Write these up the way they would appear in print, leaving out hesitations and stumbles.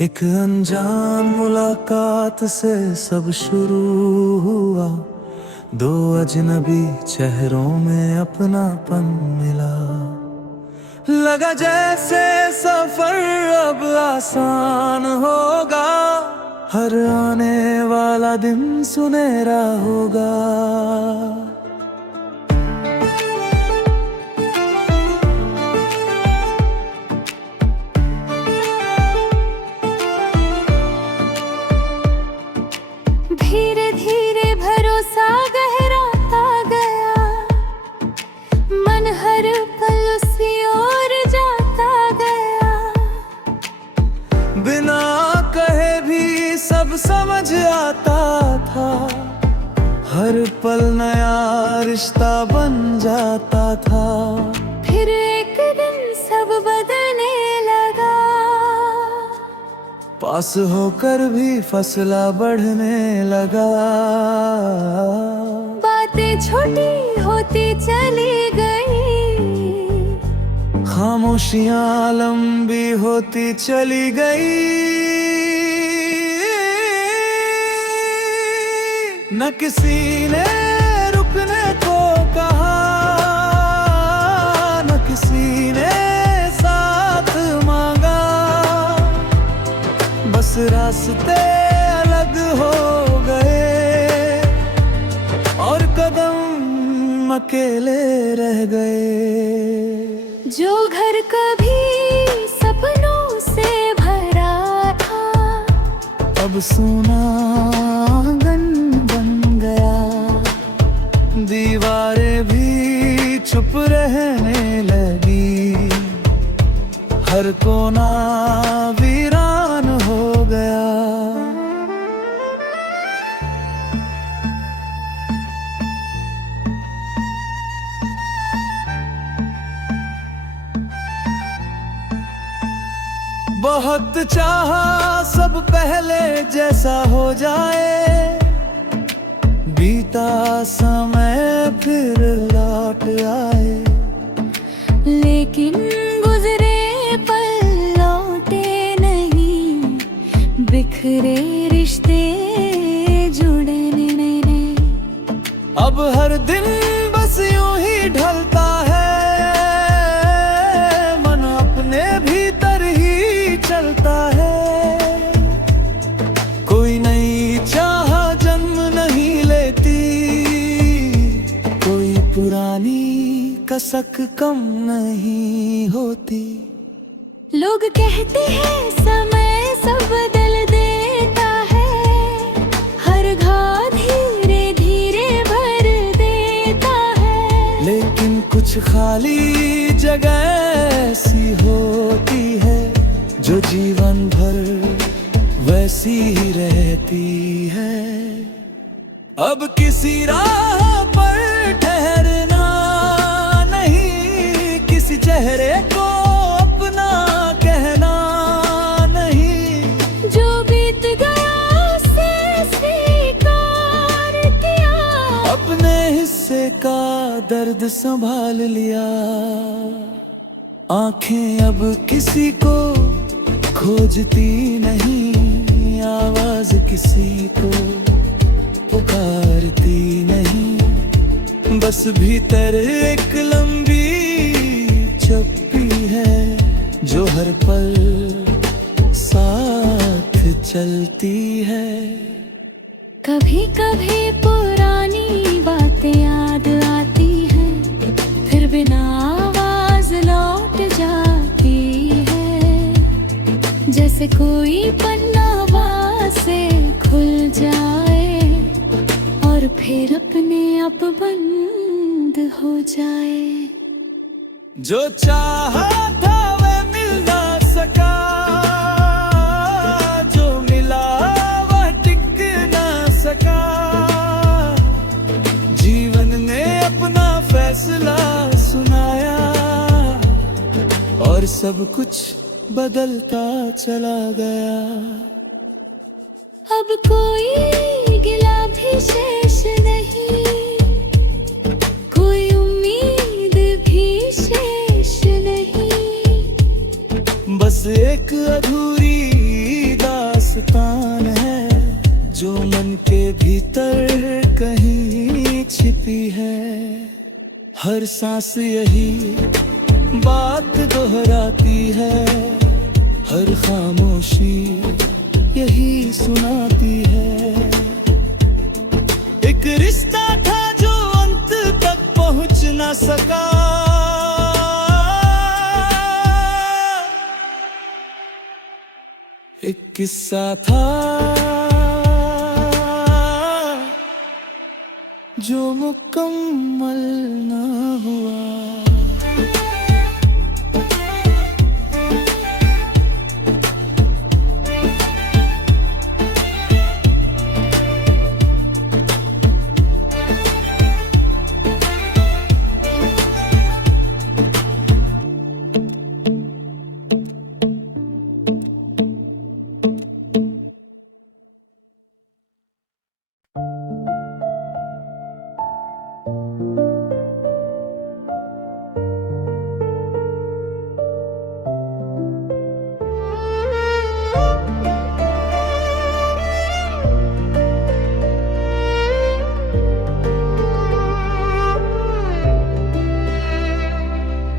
एक अनजान मुलाकात से सब शुरू हुआ। दो अजनबी चेहरों में अपनापन मिला। लगा जैसे सफर अब आसान होगा। हर आने वाला दिन सुनहरा होगा। धीरे धीरे भरोसा गहराता गया। मन हर पल उसी ओर जाता गया। बिना कहे भी सब समझ आता था। हर पल नया रिश्ता बन जाता था। फिर एक दिन सब बदलने लगा। पास होकर भी फसला बढ़ने लगा। बातें छोटी होती चली गई। खामोशियां लंबी होती चली गई। न किसी ने रुकने को कहा, न किसी ने साथ मांगा। बस रास्ते अलग हो गए और कदम अकेले रह गए। जो घर कभी सपनों से भरा था, अब सोना आंगन बन गया। दीवारें भी चुप रहने लगी। हर कोना वीरान हो गया। बहुत चाहा सब पहले जैसा हो जाए। बीता समय फिर लौट आए। लेकिन गुजरे पल लौटे नहीं। बिखरे रिश्ते जुड़ने नहीं। अब हर दिन बस यूं ही ढलता है। मन अपने भीतर ही चलता है। कोई नई चाह जन्म नहीं लेती। कोई पुरानी कसक कम नहीं होती। लोग कहते हैं समय सब बदल देता है। हर घाव धीरे धीरे भर देता है। लेकिन कुछ खाली जगह ऐसी होती है जो जीवन भर वैसी ही रहती है। अब किसी राह पर ठहरना नहीं। किसी चेहरे को अपना कहना नहीं। जो बीत गया उसे स्वीकार किया। अपने हिस्से का दर्द संभाल लिया। आंखें अब किसी को खोजती नहीं। आवाज किसी को पुकारती नहीं। बस भीतर एक लंबी चप्पी है जो हर पल साथ चलती है। कभी कभी पुरानी बातें याद आती हैं। फिर बिना आवाज लौट जाती है। जैसे कोई पन्ना आवाज से खुल जाए और फिर अपने आप बंद हो जाए। जो चाहा था वह मिल ना सका। जो मिला वह टिक ना सका। जीवन ने अपना फैसला सुनाया और सब कुछ बदलता चला गया। अब कोई गिला भी शेष नहीं। कोई उम्मीद भी शेष नहीं। बस एक अधूरी दास्तान है जो मन के भीतर कहीं छिपी है। हर सांस यही बात दोहराती है, हर खामोशी यही सुनाती है। एक रिश्ता था जो अंत तक पहुंच ना सका, एक किस्सा था जो मुकम्मल ना हुआ।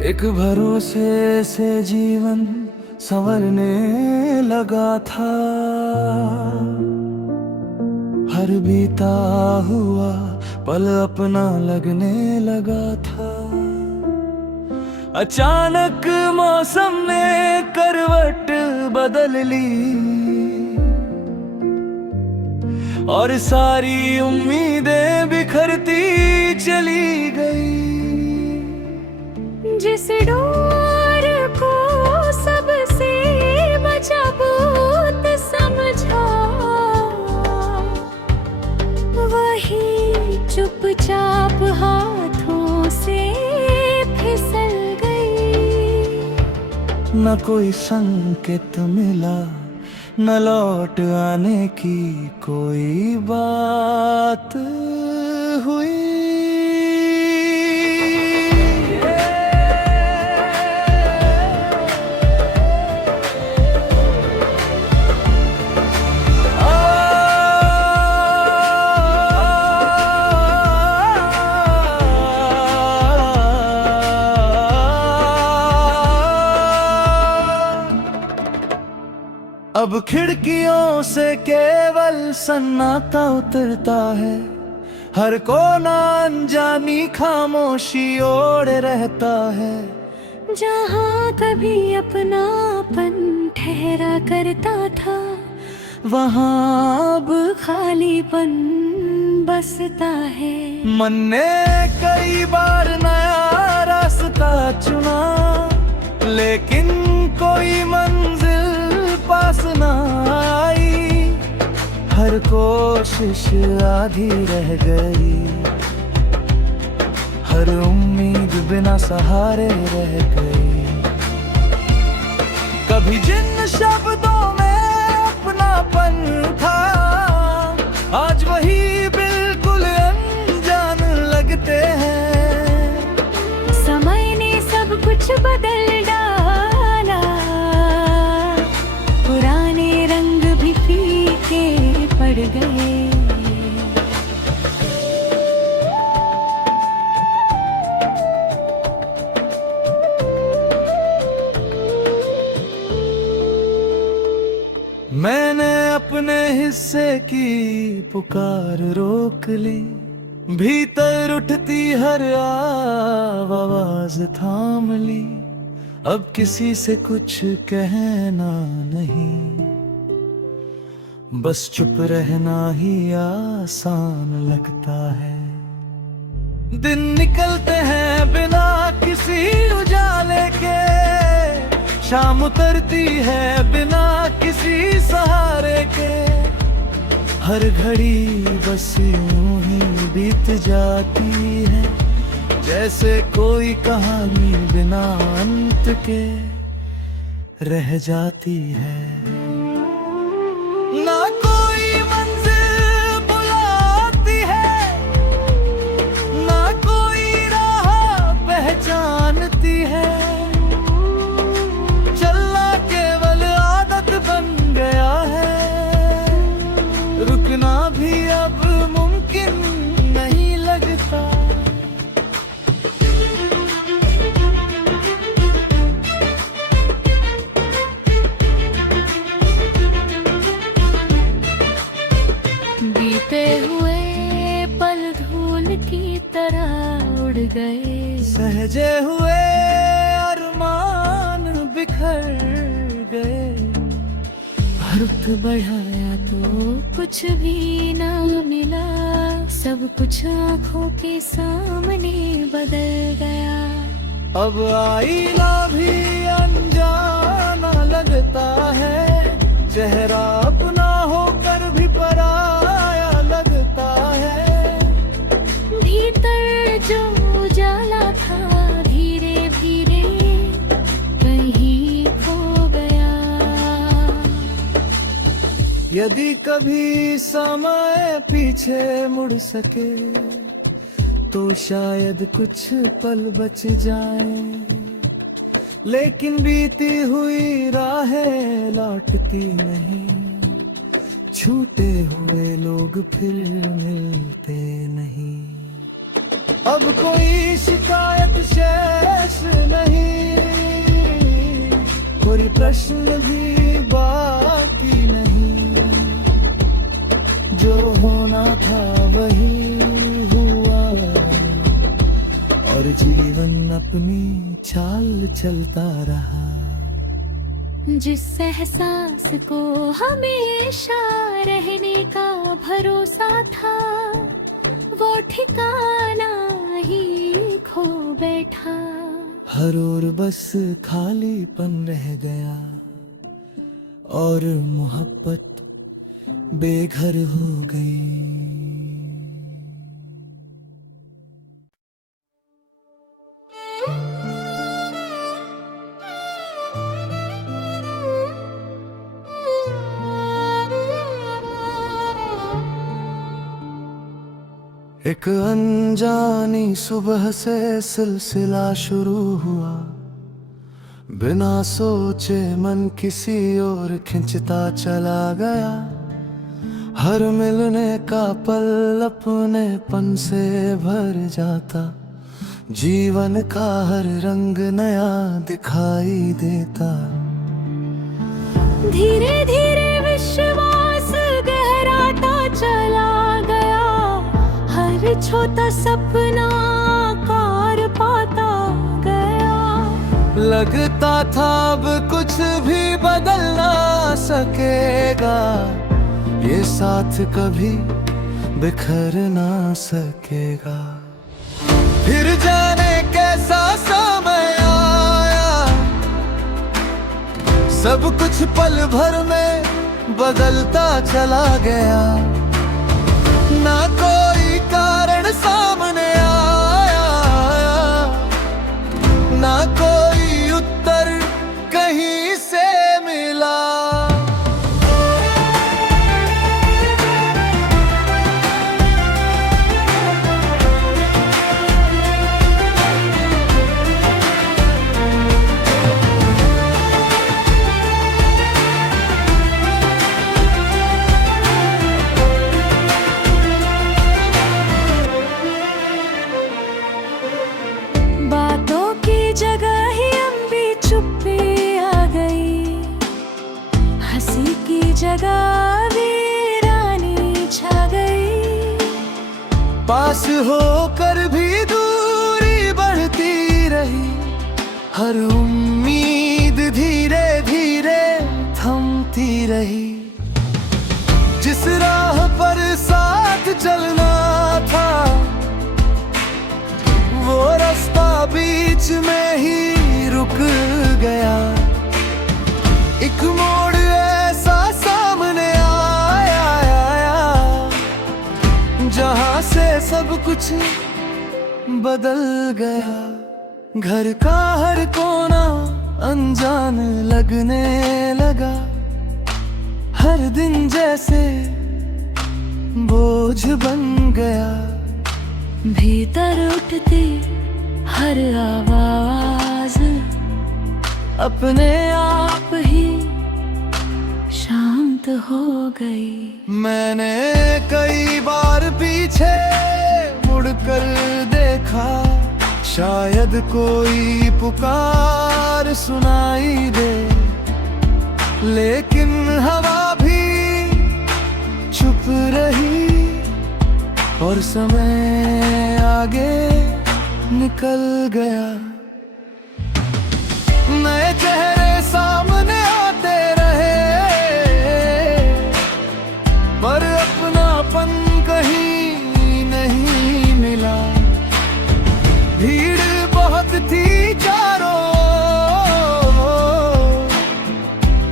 एक भरोसे से जीवन संवरने लगा था, हर बीता हुआ पल अपना लगने लगा था। अचानक मौसम ने करवट बदल ली और सारी उम्मीदें बिखरती चली गई। जिस डोर को सबसे मजबूत समझा, वही चुपचाप हाथों से फिसल गई। न कोई संकेत मिला, न लौट आने की कोई बात हुई। अब खिड़कियों से केवल सन्नाटा उतरता है, हर कोना अनजानी खामोशी ओढ़े रहता है। जहाँ कभी अपनापन ठहरा करता था, वहाँ अब खालीपन बसता है। मन ने कई बार नया रास्ता चुना, लेकिन कोई मंजिल पास ना आई। हर कोशिश आधी रह गई, हर उम्मीद बिना सहारे रह गई। कभी जिन शब्दों में अपनापन था, आज वही बिल्कुल अनजान लगते हैं। समय ने सब कुछ बदल डाला, पुराने रंग भी फीके पड़ गए। मैंने अपने हिस्से की पुकार रोक ली, भीतर उठती हर आवाज थाम ली। अब किसी से कुछ कहना नहीं, बस चुप रहना ही आसान लगता है। दिन निकलते हैं बिना किसी उजाले के, शाम उतरती है बिना किसी सहारे के। हर घड़ी बस यूं ही बीत जाती है, जैसे कोई कहानी बिना अंत के रह जाती है। ना कोई मंजिल बुलाती है, ना कोई राह पहचानती है। चलना केवल आदत बन गया है, रुख बढ़ाया तो कुछ भी ना मिला, सब कुछ आंखों के सामने बदल गया। अब आईना भी अनजाना लगता है, चेहरा अपना होकर भी पराया लगता है। भीतर जो उजाला था धीरे धीरे कहीं खो गया। यदि कभी समय पीछे मुड़ सके तो शायद कुछ पल बच जाए, लेकिन बीती हुई राहें लौटती नहीं, छूटे हुए लोग फिर मिलते नहीं। अब कोई शिकायत शेष नहीं, कोई प्रश्न भी बाकी नहीं, जो होना था वही हुआ और जीवन अपनी चाल चलता रहा। जिस एहसास को हमेशा रहने का भरोसा था, वो ठिकाना ही खो बैठा। हर ओर बस खालीपन रह गया और मोहब्बत बेघर हो गई। एक अनजानी सुबह से सिलसिला शुरू हुआ, बिना सोचे मन किसी ओर खिंचता चला गया। हर मिलने का पल अपनेपन से भर जाता, जीवन का हर रंग नया दिखाई देता। धीरे धीरे विश्वास गहराता चला गया, हर छोटा सपना आकार पाता गया। लगता था अब कुछ भी बदल ना सकेगा, ये साथ कभी बिखर ना सकेगा। फिर जाने कैसा समय आया, सब कुछ पल भर में बदलता चला गया। ना कोई कारण सामने आया, ना कोई उत्तर कहीं से मिला। जगह वीरानी छा गई, पास होकर भी दूरी बढ़ती रही। हर उम्मीद धीरे धीरे थमती रही। जिस राह पर साथ चलना था, वो रास्ता बीच में ही रुक गया। एक मोड़ ऐसा सामने आया, जहां से सब कुछ बदल गया। घर का हर कोना अनजान लगने लगा, हर दिन जैसे बोझ बन गया। भीतर उठती हर आवाज अपने आप ही शांत हो गई। मैंने कई बार पीछे मुड़कर देखा, शायद कोई पुकार सुनाई दे, लेकिन हवा भी चुप रही और समय आगे निकल गया। नए चेहरे सामने आते रहे,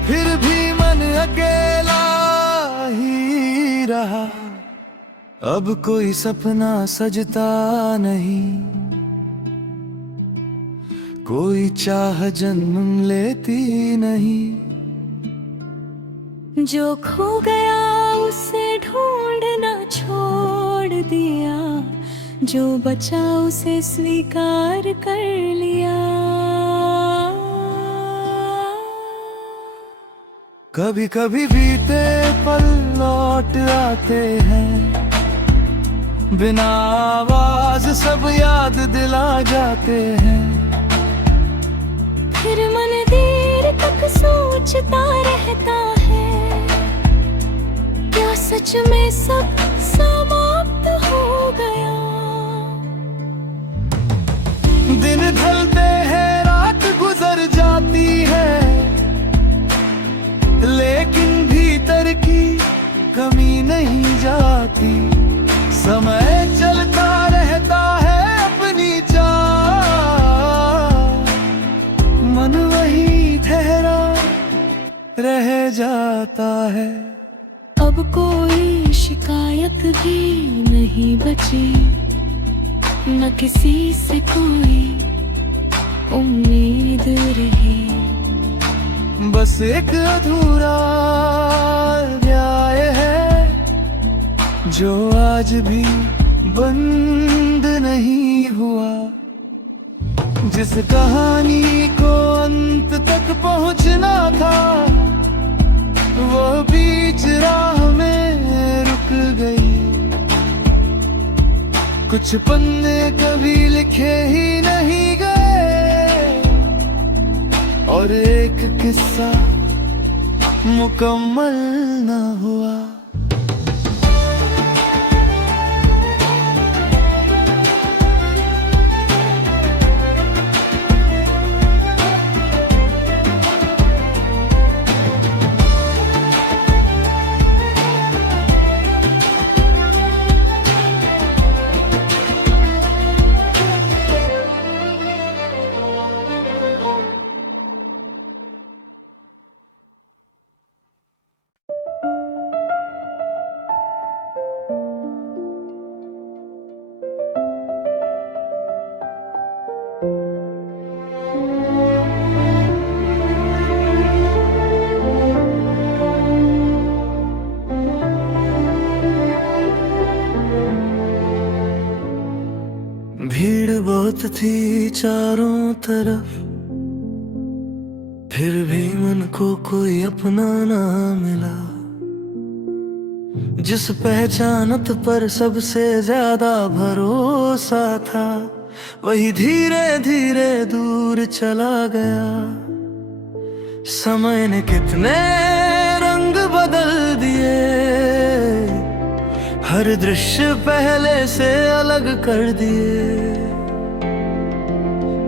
फिर भी मन अकेला ही रहा। अब कोई सपना सजता नहीं, कोई चाह जन्म लेती नहीं। जो खो गया उसे ढूंढना छोड़ दिया, जो बचा उसे स्वीकार कर लिया। कभी कभी बीते पल लौट आते हैं, बिना आवाज सब याद दिला जाते हैं। फिर मन देर तक सोचता रहता है, क्या सच में सब समाप्त हो गया। दिन ढलते हैं रात गुजर जाती है, लेकिन भीतर की कमी नहीं जाती। समय चलता रहता है अपनी चाल, मन वही ठहरा रह जाता है। अब कोई शिकायत भी नहीं बची, न किसी से कोई उम्मीद रही। बस एक अधूरा अध्याय है, जो आज भी बंद नहीं हुआ। जिस कहानी को अंत तक पहुंचना था, वो बीच राह में रुक गई। कुछ पन्ने कभी लिखे ही नहीं गए, और एक किस्सा मुकम्मल न हुआ। भीड़ बहुत थी चारों तरफ, फिर भी मन को कोई अपना ना मिला। जिस पहचानत पर सबसे ज्यादा भरोसा था, वही धीरे धीरे दूर चला गया। समय ने कितने रंग बदल दिए, हर दृश्य पहले से अलग कर दिए।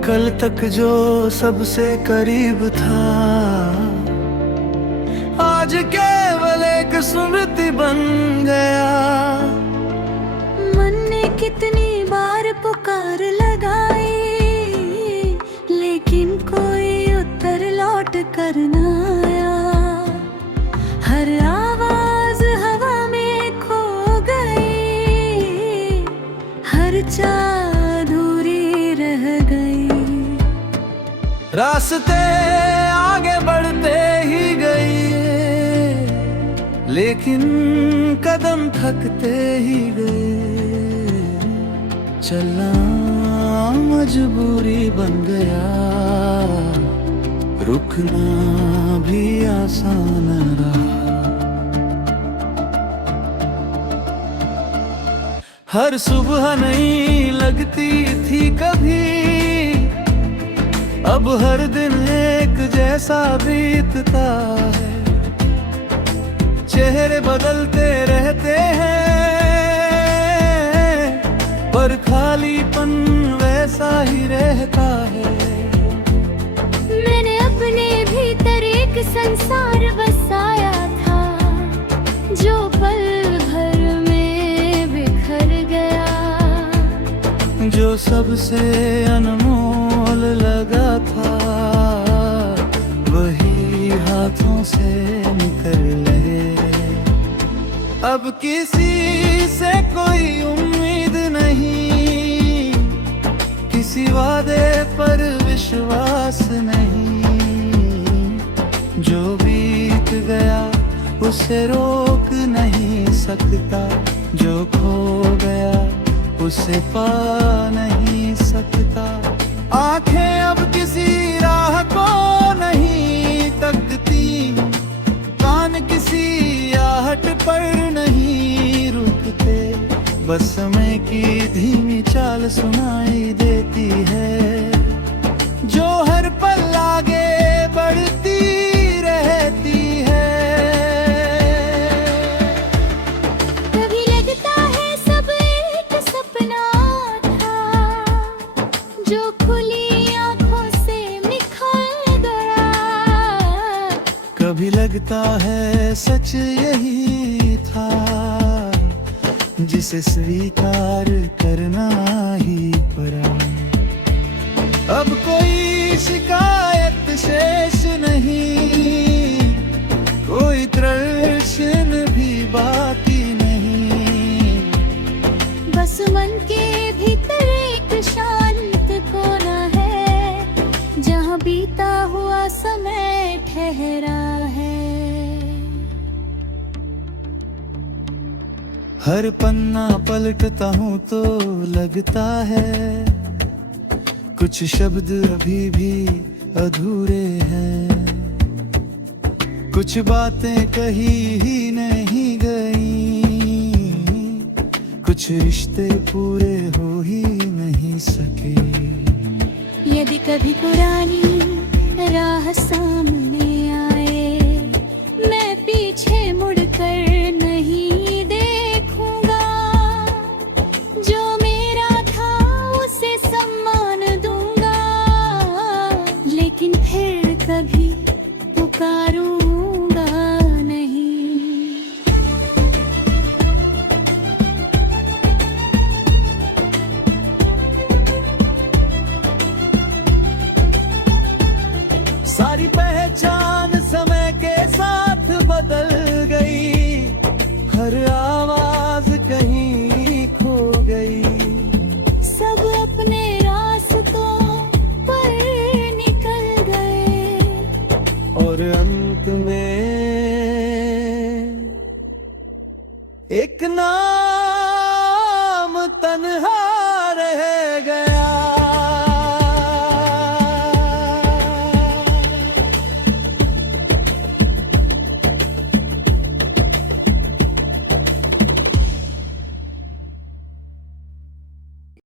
कल तक जो सबसे करीब था, आज केवल एक स्मृति बन गया। मन ने कितनी बार पुकार लगाई, लेकिन कोई उत्तर लौट कर न आया। हर आवाज हवा में खो गई, हर चाह अधूरी रह गई। रास्ते आगे बढ़ते ही गए, लेकिन कदम थकते ही गए। चलना मजबूरी बन गया, रुकना भी आसान रहा। हर सुबह नहीं लगती थी कभी, अब हर दिन एक जैसा बीतता है। चेहरे बदलते रहते हैं, पर खालीपन वैसा ही रहता है। मैंने अपने भीतर एक संसार बसाया था, जो पल भर में बिखर गया। जो सबसे अनमोल लगा था, वही हाथों से निकल ले। अब किसी से कोई उम्मीद नहीं, किसी वादे पर विश्वास नहीं। जो बीत गया उसे रोक नहीं सकता, जो खो गया उसे पा नहीं सकता। आंखें अब किसी राह को नहीं तकती, कान किसी आहट पर नहीं रुकते। बस समय की धीमी चाल सुनाई देती है, जो हर पल आगे बढ़ती रहती है। कभी लगता है सब एक सपना था, जो खुली आंखों से निखर गया। कभी लगता है सच यही था, जिसे स्वीकार करना ही पड़ा। अब कोई शिकायत शेष नहीं, कोई प्रश्न भी बाकी नहीं। बस मन के भीतर एक शांत कोना है, जहाँ बीता हुआ समय ठहरा है। हर पन्ना पलटता हूँ तो लगता है, कुछ शब्द अभी भी अधूरे हैं। कुछ बातें कही ही नहीं गई, कुछ रिश्ते पूरे हो ही नहीं सके। यदि कभी पुरानी राह सामने आए, मैं पीछे मुड़कर नहीं देखूंगा। जो मेरा था उसे सम्मान दूंगा, लेकिन फिर कभी पुकारूंगा नहीं। सारी पहचान